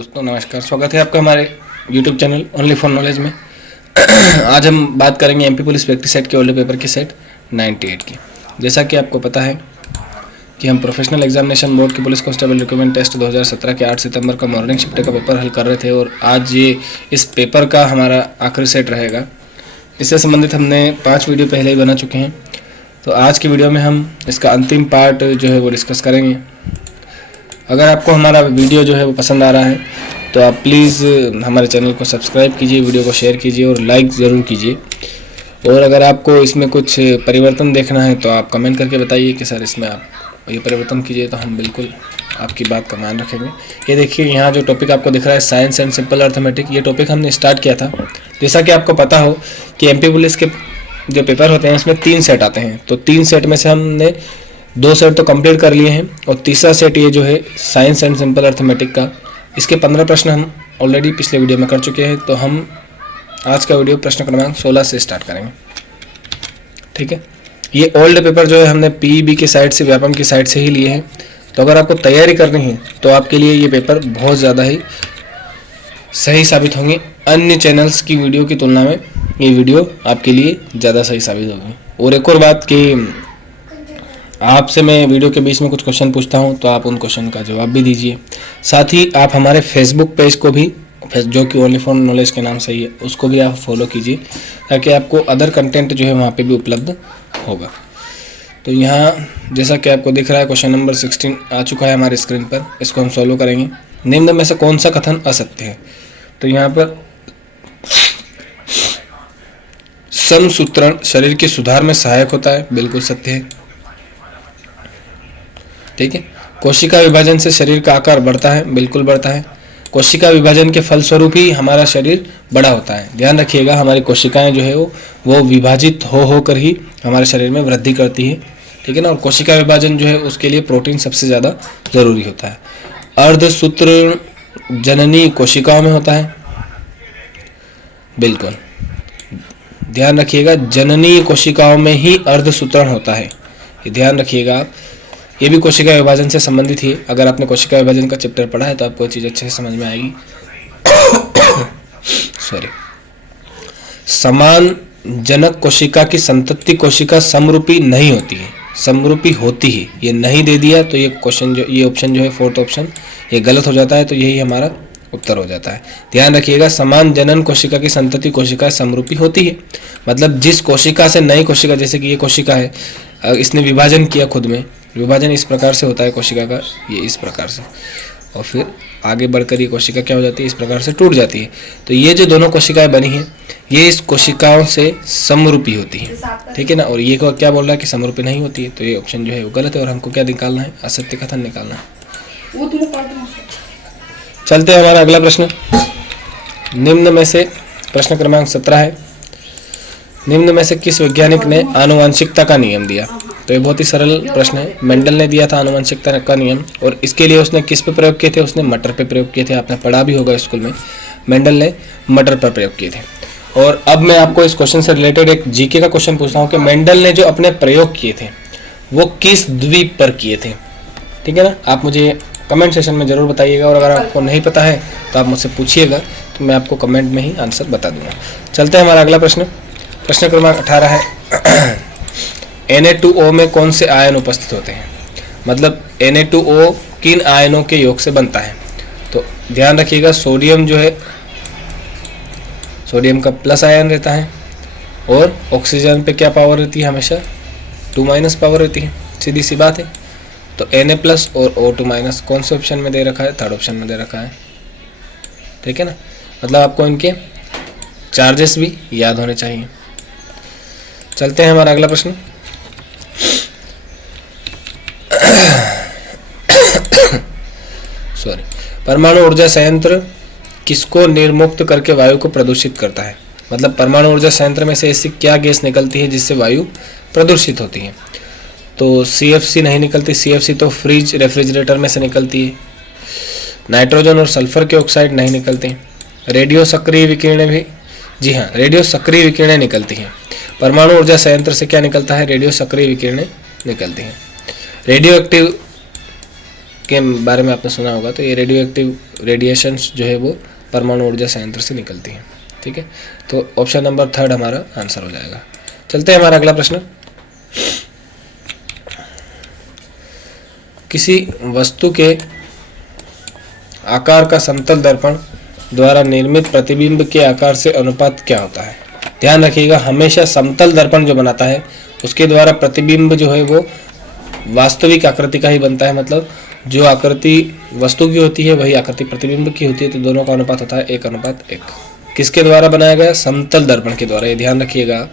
दोस्तों नमस्कार, स्वागत है आपका हमारे YouTube channel only for knowledge में। आज हम बात करेंगे एमपी पुलिस व्यक्ति सेट के ओल्ड पेपर की सेट 98 की। जैसा कि आपको पता है कि हम प्रोफेशनल एग्जामिनेशन बोर्ड की पुलिस कांस्टेबल रिक्रूटमेंट टेस्ट 2017 के 8 सितंबर का मॉर्निंग शिफ्ट का पेपर हल कर रहे थे और आज ये इस पेपर का हमारा आखिरी सेट रहेगा। इससे संबंधित हमने 5 वीडियो पहले ही बना चुके हैं, तो आज की वीडियो में हम इसका अंतिम पार्ट जो है वो डिस्कस करेंगे। अगर आपको हमारा वीडियो जो है वो पसंद आ रहा है तो आप प्लीज़ हमारे चैनल को सब्सक्राइब कीजिए, वीडियो को शेयर कीजिए और लाइक ज़रूर कीजिए। और अगर आपको इसमें कुछ परिवर्तन देखना है तो आप कमेंट करके बताइए कि सर इसमें आप ये परिवर्तन कीजिए, तो हम बिल्कुल आपकी बात का मान रखेंगे। ये देखिए, यहाँ जो टॉपिक आपको दिख रहा है साइंस एंड सिंपल अर्थमेटिक, ये टॉपिक हमने स्टार्ट किया था। जैसा कि आपको पता हो कि एमपी पुलिस के जो पेपर होते हैं उसमें 3 सेट आते हैं, तो 3 सेट में से हमने 2 सेट तो कंप्लीट कर लिए हैं और तीसरा सेट ये जो है साइंस एंड सिंपल अर्थमेटिक का, इसके 15 प्रश्न हम ऑलरेडी पिछले वीडियो में कर चुके हैं। तो हम आज का वीडियो प्रश्न क्रमांक 16 से स्टार्ट करेंगे, ठीक है। ये ओल्ड पेपर जो है हमने पीईबी की साइट से, व्यापम की साइट से ही लिए हैं। तो अगर आपको तैयारी करनी है तो आपके लिए ये पेपर बहुत ज़्यादा ही सही साबित होंगे। अन्य चैनल्स की वीडियो की तुलना में ये वीडियो आपके लिए ज़्यादा सही साबित होगी। और एक और बात कि आपसे मैं वीडियो के बीच में कुछ क्वेश्चन पूछता हूं तो आप उन क्वेश्चन का जवाब भी दीजिए। साथ ही आप हमारे फेसबुक पेज को भी, जो कि ओनली फॉर नॉलेज के नाम से ही है, उसको भी आप फॉलो कीजिए ताकि आपको अदर कंटेंट जो है वहाँ पे भी उपलब्ध होगा। तो यहाँ जैसा कि आपको दिख रहा है क्वेश्चन नंबर 16 आ चुका है हमारे स्क्रीन पर, इसको हम सॉल्व करेंगे। निम्न में से कौन सा कथन असत्य है? तो यहाँ पर समसूत्रण शरीर के सुधार में सहायक होता है, बिल्कुल सत्य है, ठीक है। कोशिका विभाजन से शरीर का आकार बढ़ता है, बिल्कुल बढ़ता है। कोशिका विभाजन के फलस्वरूप ही हमारा शरीर बड़ा होता है। ध्यान रखिएगा, हमारी कोशिकाएं जो है वो विभाजित हो कर ही हमारे शरीर में वृद्धि करती है, ठीक है ना। और कोशिका विभाजन जो है उसके लिए प्रोटीन सबसे ज़्यादा जरूरी होता है। अर्धसूत्र जननी कोशिकाओं में होता है, बिल्कुल ध्यान रखिएगा, जननी कोशिकाओं में ही अर्धसूत्रण होता है, ये ध्यान रखिएगा आप। ये भी कोशिका विभाजन से संबंधित ही, अगर आपने कोशिका विभाजन का चैप्टर पढ़ा है तो आपको चीज़ अच्छे से समझ में आएगी। सॉरी। समान जनक कोशिका की संतति कोशिका समरूपी नहीं होती है, समरूपी होती है। ये नहीं दे दिया तो ये क्वेश्चन जो, ये ऑप्शन जो है 4th ऑप्शन, ये गलत हो जाता है, तो यही हमारा उत्तर हो जाता है। ध्यान रखिएगा, समान जनन कोशिका की संतति कोशिका समरूपी होती है, मतलब जिस कोशिका से नई कोशिका, जैसे कि ये कोशिका है, इसने विभाजन किया खुद में, विभाजन इस प्रकार से होता है कोशिका का, ये इस प्रकार से, और फिर आगे बढ़कर ये कोशिका क्या हो जाती है, इस प्रकार से टूट जाती है। तो ये जो दोनों कोशिकाएं बनी हैं ये इस कोशिकाओं से समरूपी होती है, ठीक है ना। और ये क्या बोल रहा है कि समरूपी नहीं होती है, तो ये ऑप्शन जो है वो गलत है और हमको क्या निकालना है, असत्य कथन निकालना है। चलते हैं हमारा अगला प्रश्न। निम्न में से प्रश्न क्रमांक 17 है, निम्न में से किस वैज्ञानिक ने आनुवंशिकता का नियम दिया? तो ये बहुत ही सरल प्रश्न है। मेंडल ने दिया था आनुवंशिकता का नियम, और इसके लिए उसने किस पे प्रयोग किए थे? उसने मटर पे प्रयोग किए थे। आपने पढ़ा भी होगा स्कूल में, मेंडल ने मटर पर प्रयोग किए थे। और अब मैं आपको इस क्वेश्चन से रिलेटेड एक जीके का क्वेश्चन पूछता हूँ कि मेंडल ने जो अपने प्रयोग किए थे वो किस द्वीप पर किए थे, ठीक है ना। आप मुझे कमेंट सेशन में जरूर बताइएगा, और अगर आपको नहीं पता है तो आप मुझसे पूछिएगा, तो मैं आपको कमेंट में ही आंसर बता दूंगा। चलते हैं हमारा अगला प्रश्न। प्रश्न क्रमांक 18 है, Na2O में कौन से आयन उपस्थित होते हैं? मतलब Na2O किन आयनों के योग से बनता है? तो ध्यान रखिएगा, सोडियम जो है, सोडियम का प्लस आयन रहता है, और ऑक्सीजन पे क्या पावर रहती है? हमेशा 2- पावर रहती है, सीधी सी बात है। तो Na+ और O2- कौन से ऑप्शन में दे रखा है? 3rd ऑप्शन में दे रखा है, ठीक है ना। मतलब आपको इनके चार्जेस भी याद होने चाहिए। चलते हैं हमारा अगला प्रश्न। सॉरी। परमाणु ऊर्जा संयंत्र किसको निर्मुक्त करके वायु को प्रदूषित करता है? मतलब परमाणु ऊर्जा संयंत्र में से ऐसी क्या गैस निकलती है जिससे वायु प्रदूषित होती है? तो CFC नहीं निकलती, CFC तो फ्रिज रेफ्रिजरेटर में से निकलती है। नाइट्रोजन और सल्फर के ऑक्साइड नहीं निकलते। रेडियो सक्रिय विकिरणें भी, जी हाँ, रेडियो सक्रिय विकिरणें निकलती हैं। परमाणु ऊर्जा संयंत्र से क्या निकलता है? रेडियो सक्रिय विकिरणें निकलती हैं। रेडियो एक्टिव के बारे में आपने सुना होगा, तो ये रेडियो एक्टिव रेडिएशंस जो है वो परमाणु ऊर्जा संयंत्र से निकलती हैं। ठीक है, तो ऑप्शन नंबर 3 हमारा आंसर हो जाएगा। चलते हैं हमारा अगला प्रश्न। किसी वस्तु के आकार का समतल दर्पण द्वारा निर्मित प्रतिबिंब के आकार से अनुपात क्या होता है? ध्यान रखिएगा, हमेशा समतल दर्पण जो बनाता है उसके द्वारा प्रतिबिंब जो है वो वास्तविक आकृति का ही बनता है। मतलब जो आकृति वस्तु की होती है वही आकृति प्रतिबिंब की होती है, तो दोनों का अनुपात होता है 1:1। किसके द्वारा बनाया गया? समतल दर्पण के द्वारा। ये ध्यान रखिएगा,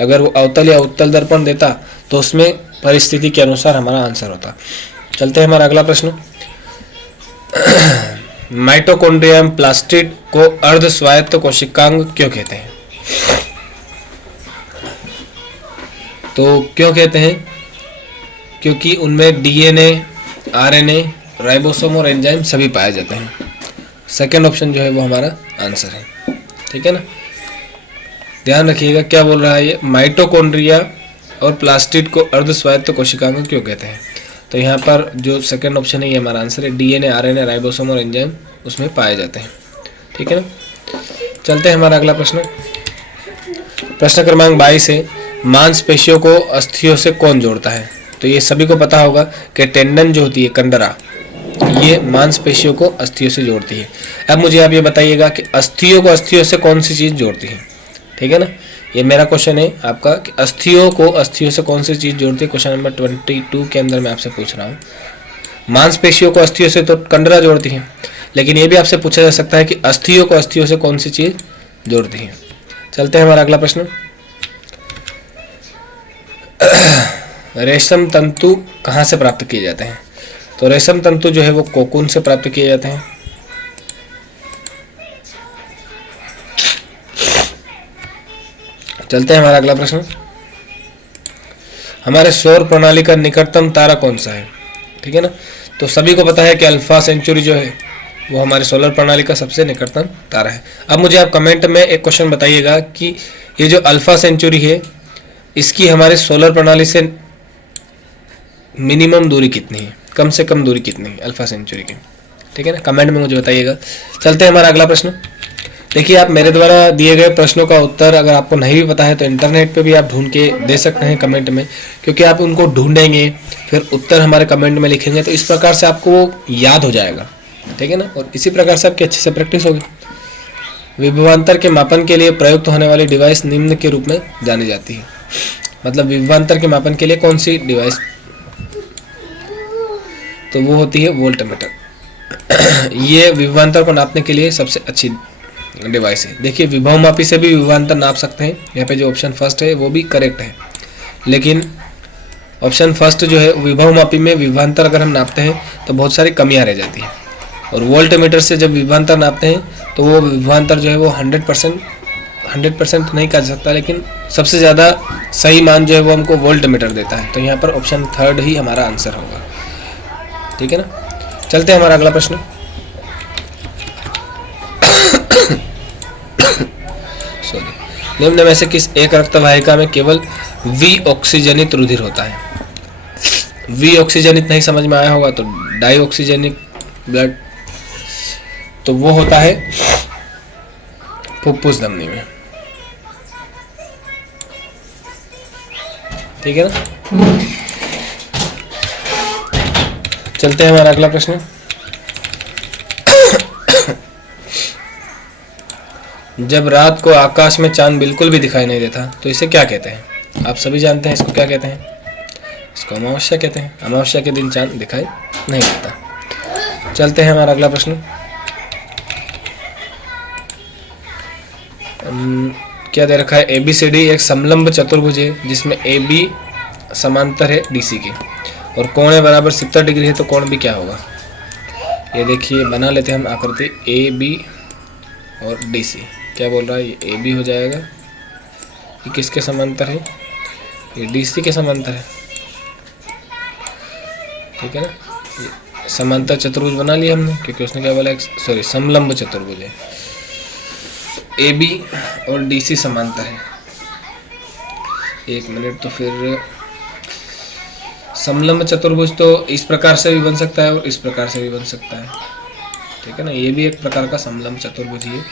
अगर वो अवतल या उत्तल दर्पण देता तो उसमें परिस्थिति के अनुसार हमारा आंसर होता। चलते हैं हमारा अगला प्रश्न। माइटोकॉन्ड्रिया एवं प्लास्टिड को अर्ध स्वायत्त कोशिकांग क्यों कहते हैं? तो क्यों कहते हैं? क्योंकि उनमें डीएनए, आरएनए, राइबोसोम और एंजाइम सभी पाए जाते हैं। सेकेंड ऑप्शन जो है वो हमारा आंसर है। ठीक है ना, ध्यान रखिएगा क्या बोल रहा है ये, माइटोकॉन्ड्रिया और प्लास्टिड को अर्ध स्वायत्त कोशिकांग क्यों कहते हैं? तो यहाँ पर जो सेकंड ऑप्शन है ये हमारा आंसर है। डीएनए, आरएनए, राइबोसोम और एंजाइम उसमें पाए जाते हैं। ठीक है ना, चलते हैं हमारा अगला प्रश्न। प्रश्न क्रमांक 22 है, मांसपेशियों को अस्थियों से कौन जोड़ता है? तो ये सभी को पता होगा कि टेंडन जो होती है, कंडरा, ये मांसपेशियों को अस्थियों से जोड़ती है। अब मुझे आप ये बताइएगा कि अस्थियों को अस्थियों से कौन सी चीज़ जोड़ती है? ठीक है ना, ये मेरा क्वेश्चन है आपका कि अस्थियों को अस्थियों से कौन सी चीज़ जोड़ती है। क्वेश्चन नंबर 22 के अंदर मैं आपसे पूछ रहा हूँ। मांसपेशियों को अस्थियों से तो कंडरा जोड़ती है, लेकिन ये भी आपसे पूछा जा सकता है कि अस्थियों को अस्थियों से कौन सी चीज़ जोड़ती है। चलते हैं हमारा अगला प्रश्न। रेशम तंतु कहाँ से प्राप्त किए जाते हैं? तो रेशम तंतु जो है वो कोकून से प्राप्त किए जाते हैं। चलते हैं हमारा अगला प्रश्न। हमारे सौर प्रणाली का निकटतम तारा कौन सा है? ठीक है ना, तो सभी को पता है कि अल्फा सेंचुरी जो है वो हमारे सोलर प्रणाली का सबसे निकटतम तारा है। अब मुझे आप कमेंट में एक क्वेश्चन बताइएगा कि ये जो अल्फा सेंचुरी है इसकी हमारे सोलर प्रणाली से मिनिमम दूरी कितनी है, कम से कम दूरी कितनी है अल्फा सेंचुरी की? ठीक है ना, कमेंट में मुझे बताइएगा। चलते हैं हमारा अगला प्रश्न। देखिए, आप मेरे द्वारा दिए गए प्रश्नों का उत्तर अगर आपको नहीं भी पता है तो इंटरनेट पे भी आप ढूंढ के दे सकते हैं कमेंट में, क्योंकि आप उनको ढूंढेंगे फिर उत्तर हमारे कमेंट में लिखेंगे तो इस प्रकार से आपको वो याद हो जाएगा। ठीक है ना, और इसी प्रकार से आपकी अच्छे से प्रैक्टिस होगी। विभवांतर के मापन के लिए प्रयुक्त होने वाली डिवाइस निम्न के रूप में जानी जाती है। मतलब विभवांतर के मापन के लिए कौन सी डिवाइस? तो वो होती है वोल्टमीटर। ये विभवांतर को नापने के लिए सबसे अच्छी डिवाइस है। देखिए, विभव मापी से भी विभवांतर नाप सकते हैं। यहाँ पे जो ऑप्शन फर्स्ट है वो भी करेक्ट है, लेकिन ऑप्शन फर्स्ट जो है विभव मापी में विभवांतर अगर हम नापते हैं तो बहुत सारी कमियां रह जाती हैं, और वोल्टमीटर से जब विभवांतर नापते हैं तो वो विभवांतर जो है वो 100% नहीं कर सकता, लेकिन सबसे ज़्यादा सही मान जो है वो हमको वोल्टमीटर देता है। तो यहाँ पर ऑप्शन थर्ड ही हमारा आंसर होगा। ठीक है ना, चलते हैं हमारा अगला प्रश्न। निम्न में से किस एक रक्तवाहिका में केवल वी ऑक्सीजनित रुधिर होता है? वी ऑक्सीजनित नहीं समझ में आया होगा तो डाई ऑक्सीजनिक ब्लड, तो वो होता है फुफ्फुस धमनी में। ठीक है ना, चलते हैं हमारा अगला प्रश्न। जब रात को आकाश में चांद बिल्कुल भी दिखाई नहीं देता तो इसे क्या कहते हैं? आप सभी जानते हैं इसको क्या कहते हैं। इसको अमावस्या कहते हैं। अमावस्या के दिन चांद दिखाई नहीं देता। चलते हैं हमारा अगला प्रश्न। क्या दे रखा है? ABCD एक समलंब चतुर्भुज है जिसमें AB समांतर है DC के, और कोण है बराबर 70 डिग्री है, तो कोण भी क्या होगा? ये देखिए, बना लेते हैं हम आकृति AB और DC। क्या बोल रहा है? ये AB हो जाएगा। ये किसके समांतर है? ये DC के समांतर है। ठीक है ना, ये समांतर चतुर्भुज बना लिया हमने, क्योंकि उसने क्या बोला, सॉरी समलंब चतुर्भुज है। AB और DC समांतर है। एक मिनट, तो फिर समलंब चतुर्भुज तो इस प्रकार से भी बन सकता है और इस प्रकार से भी बन सकता है, ठीक है ना। ये भी एक प्रकार का समलंब चतुर्भुज ही है।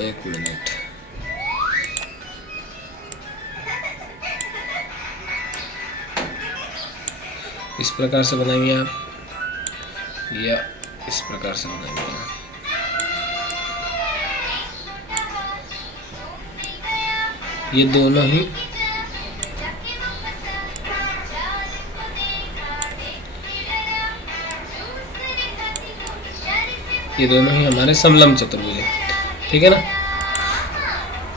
एक मिनट, इस प्रकार से बनाएंगे आप या इस प्रकार से बनाएंगे आप। ये दोनों ही हमारे समलंब चतुर्भुज है, ठीक है ना।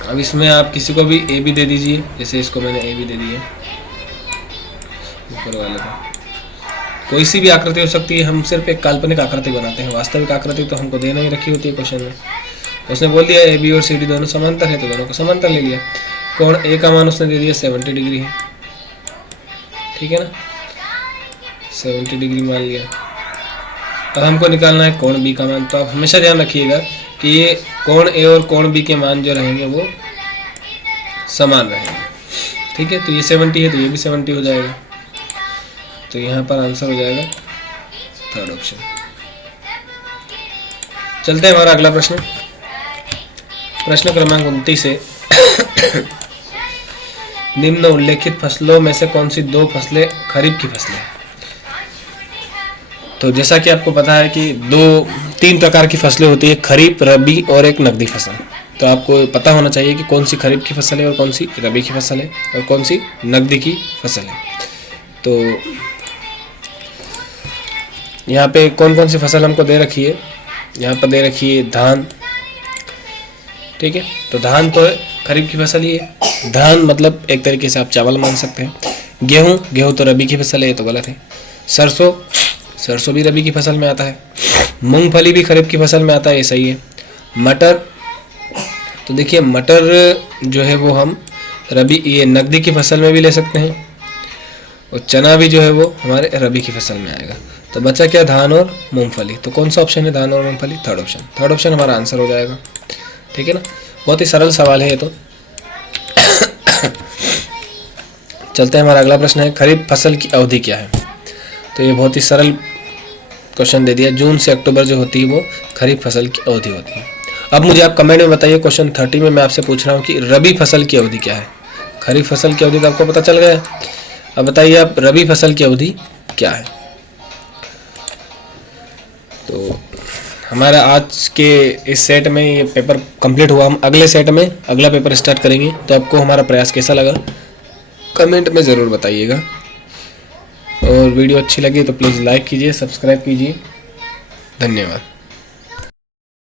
अब इसमें आप किसी को भी ए भी दे दीजिए, जैसे इसको मैंने ए भी दे दिया ऊपर वाले को। कोई सी भी आकृति हो सकती है, हम सिर्फ एक काल्पनिक आकृति बनाते हैं, वास्तविक आकृति तो हमको देना ही रखी होती है क्वेश्चन में। उसने बोल दिया ए बी और सी डी दोनों समांतर है, तो दोनों को समांतर ले लिया। कोण ए का मान उसने दे दिया 70 डिग्री है, ठीक है ना, 70 डिग्री मान लिया। अब हमको निकालना है कोण बी का मान। तो आप हमेशा ध्यान रखिएगा कि ये कोण ए और कोण बी के मान जो रहेंगे वो समान रहेंगे, ठीक है। तो ये 70 है तो ये भी 70 हो जाएगा, तो यहाँ पर आंसर हो जाएगा थर्ड ऑप्शन। चलते हैं हमारा अगला प्रश्न, प्रश्न क्रमांक 29 है। निम्न उल्लेखित फसलों में से कौन सी दो फसलें खरीफ की फसलें हैं? तो जैसा कि आपको पता है कि तीन प्रकार की फसलें होती है, खरीफ, रबी और एक नकदी फसल। तो आपको पता होना चाहिए कि कौन सी खरीफ की फसल है और कौन सी रबी की फसल है और कौन सी नकदी की फसल है। तो यहाँ पे कौन कौन सी फसल हमको दे रखी है, यहाँ पर दे रखी है धान, ठीक है। तो धान तो खरीफ की फसल ही है। धान मतलब एक तरीके से आप चावल मान सकते हैं। गेहूँ तो रबी की फसल है, ये तो गलत है। सरसों भी रबी की फसल में आता है। मूंगफली भी खरीफ की फसल में आता है, ये सही है। मटर, तो देखिए मटर जो है वो हम ये नकदी की फसल में भी ले सकते हैं, और चना भी जो है वो हमारे रबी की फसल में आएगा। तो बचा क्या, धान और मूंगफली। तो कौन सा ऑप्शन है, धान और मूंगफली, थर्ड ऑप्शन हमारा आंसर हो जाएगा, ठीक है ना। बहुत ही सरल सवाल है ये तो। चलते हैं, हमारा अगला प्रश्न है, खरीफ फसल की अवधि क्या है। तो ये बहुत ही सरल क्वेश्चन दे दिया, जून से अक्टूबर जो होती है वो खरीफ फसल की अवधि होती है। अब मुझे आप कमेंट में बताइए, क्वेश्चन 30 में मैं आपसे पूछ रहा हूँ कि रबी फसल की अवधि क्या है। खरीफ फसल की अवधि तो आपको पता चल गया, अब बताइए आप रबी फसल की अवधि क्या है। तो हमारा आज के इस सेट में ये पेपर कंप्लीट हुआ। हम अगले सेट में अगला पेपर स्टार्ट करेंगे। तो आपको हमारा प्रयास कैसा लगा कमेंट में ज़रूर बताइएगा, और वीडियो अच्छी लगी तो प्लीज़ लाइक कीजिए, सब्सक्राइब कीजिए। धन्यवाद।